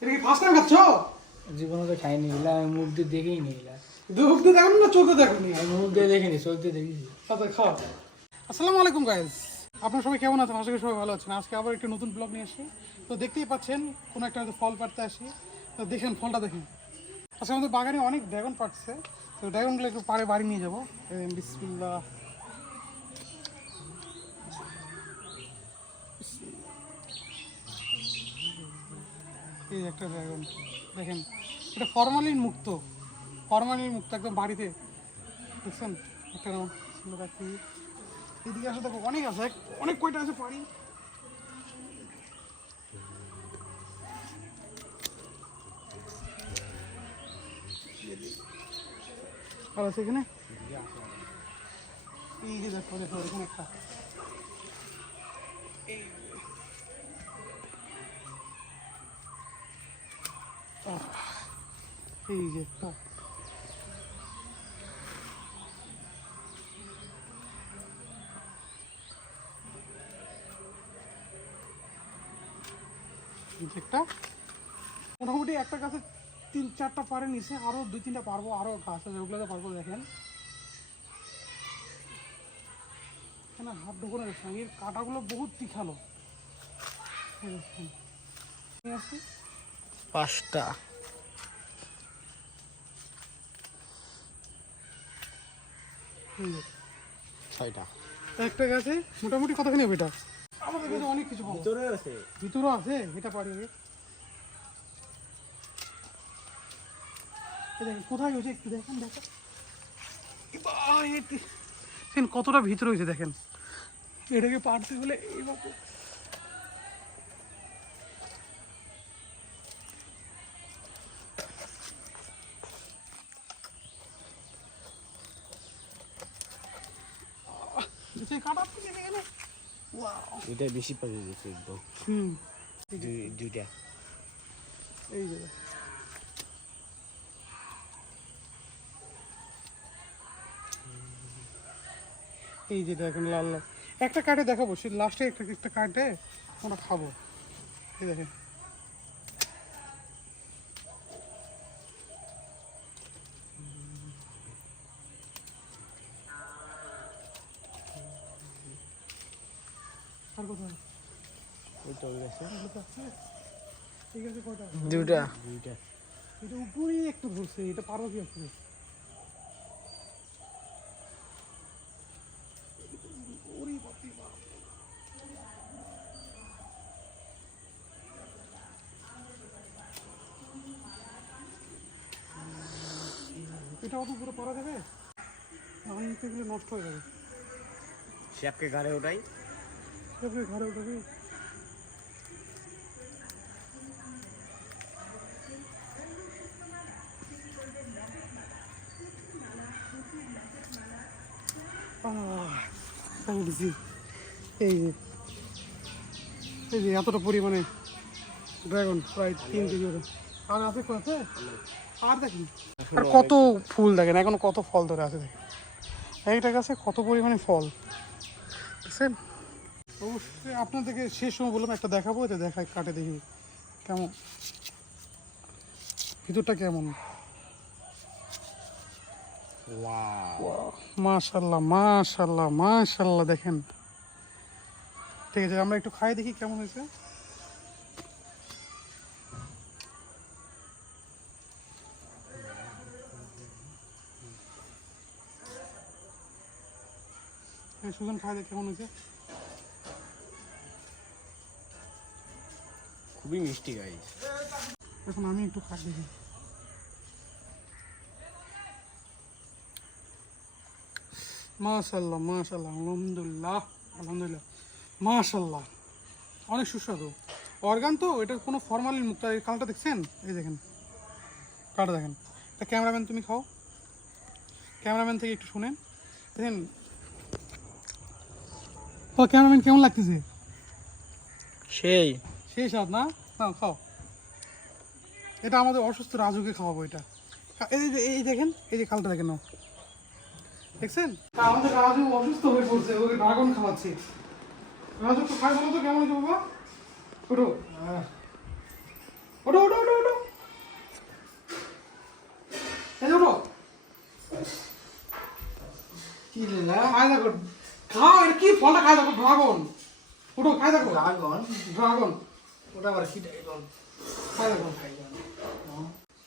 এটা কি first time খাচ্ছ? জীবনে তো খাইনি, এগুলা আমি মুখ দিয়ে দেখেই নি। এগুলা মুখ দিয়ে দেখো না চোখে দেখোনি? আমি মুখ দিয়ে দেখিনি, চোখ দিয়ে দেখেছি। আচ্ছা খাও। আসসালামু আলাইকুম গাইস, আপনারা সবাই কেমন আছেন? আশা করি সবাই ভালো আছেন। আজকে আবার একটা নতুন ব্লগ নিয়ে আসি। তো দেখতেই পাচ্ছেন কোনো একটা ফল পাড়তে আসি। তো দেখেন ফলটা দেখেন। আচ্ছা আমাদের বাগানে অনেক ড্রাগন পাড়ছে, তো ড্রাগনগুলো একটু পাড়ে বাড়ি নিয়ে যাবো। বিসমিল্লাহ। এই একটা ড্রাগন দেখেন, এটা ফরমালিন মুক্ত, একদম বাড়িতে। দেখছেন একটা রাখি। এদিকে আসে দেখো অনেক আছে, অনেক কয়টা আছে পারি। আর আছে এখানে, এই যে দেখো দেখো এখানে একটা, এই যে একটা। একটা মোটামুটি একটা গাছে 3-4টা পারে নিচে, আরো 2-3টা পারবো, আরো গাছ আছে ওগুলোতে পারবো। দেখেন এখানে হাত ঢোকানো যাচ্ছে না, এর কাঁটাগুলো বহুত তীখালো। 5টা 6টা একটা গাছে মোটামুটি কতখানি হবে এটা? আমাদের কাছে অনেক কিছু পাবো। ভিতরে আছে এটা পারি। দেখেন কোথায় হয়েছে একটু দেখেন, দেখেন কতটা ভিতরে হয়েছে দেখেন। এটাকে পারতে হলে এই বাবু কাটা এখানে। এটা বেশি পাবে গেছে একদম। দুইটা এই যে এই যে দেখেন লাল লাল একটা কাটে দেখাবো, সে লাস্টে একটা কাটে আমরা খাবো। এই দেখেন আর কোথায় ওইটা ওই আছে, ঠিক আছে কয়টা? দুইটা এটা উপরেই একটু ধরছে, এটা পারো কি আছে? এটা অত পুরো পারা যাবে? আমি এগুলো নষ্ট হয়ে যাবে। শেপকে ঘাড়ে ওঠাই, ঘরে উঠাবি। এই যে এই যে এতটা পরিমাণে ড্রাগন, প্রায় 3 কেজি ওটা। আর আছে আছে আর দেখেন, আর কত ফুল দেখেন, এখনো কত ফল ধরে আছে দেখেন। এইটা গাছে কত পরিমাণে ফল বুঝছেন। অবশ্যই আপনাদেরকে শেষ সময় বললাম একটা দেখাবো, এটা দেখাই কাটে দেখি কেমন, ভিতরটা কেমন। মাশাআল্লাহ মাশাআল্লাহ মাশাআল্লাহ দেখেন। ঠিক আছে আমরা একটু খাই দেখি কেমন হয়েছে। সুজন খাই দেখি কেমন হয়েছে। খুবই মিষ্টি গাইস। এখন আমি একটু খাই দেখি। মাশাআল্লাহ মাশাআল্লাহ আলহামদুলিল্লাহ আলহামদুলিল্লাহ মাশাআল্লাহ, অনেক সুস্বাদু। অর্গান তো, এটা কোনো ফরমালিন মুক্ত। এই কালটা দেখছেন, এই দেখেন কালটা দেখেন। এটা ক্যামেরাম্যান তুমি খাও, ক্যামেরাম্যান থেকে একটু শুনেন দেখেন। ও ক্যামেরাম্যান কেমন লাগতেছে? সেই সেই স্বাদ না? নাও খাও। এটা আমাদের অসুস্থ রাজুকে খাওয়াবো এটা। এই দেখেন, এই যে খালটা দেখেন, নাও দেখছেন। আমাদের রাজু অসুস্থ হয়ে পড়ছে, ওকে ড্রাগন খাওয়াচ্ছি। রাজু একটু খাই বলো তো কেমন হয়েছে বাবা? ছোটো ওটো ওটো ওটো ওটো এই যে ওটো কি লেলা খাই দেখো খাও এটা কি ফলটা খাই দেখো ড্রাগন ওটো খাই দেখো ড্রাগন ড্রাগন ওটা আবার কি ড্রাগন খাই দেখো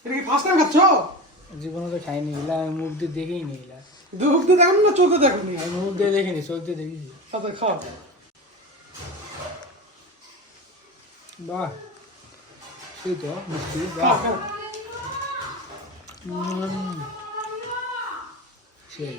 এটা কি ফার্স্ট টাইম খাচ্ছ জীবনে তো খাইনি এগুলা আমি মুখ দিয়ে দেখেই নি এগুলা দুধ দিয়ে দেখো না চোখে দেখো নি আমি মুখ দিয়ে দেখিনি চোখ দিয়ে দেখেছি সাথে খাও বাহ সেই তো মিষ্টি খাও বাহ খাও সেই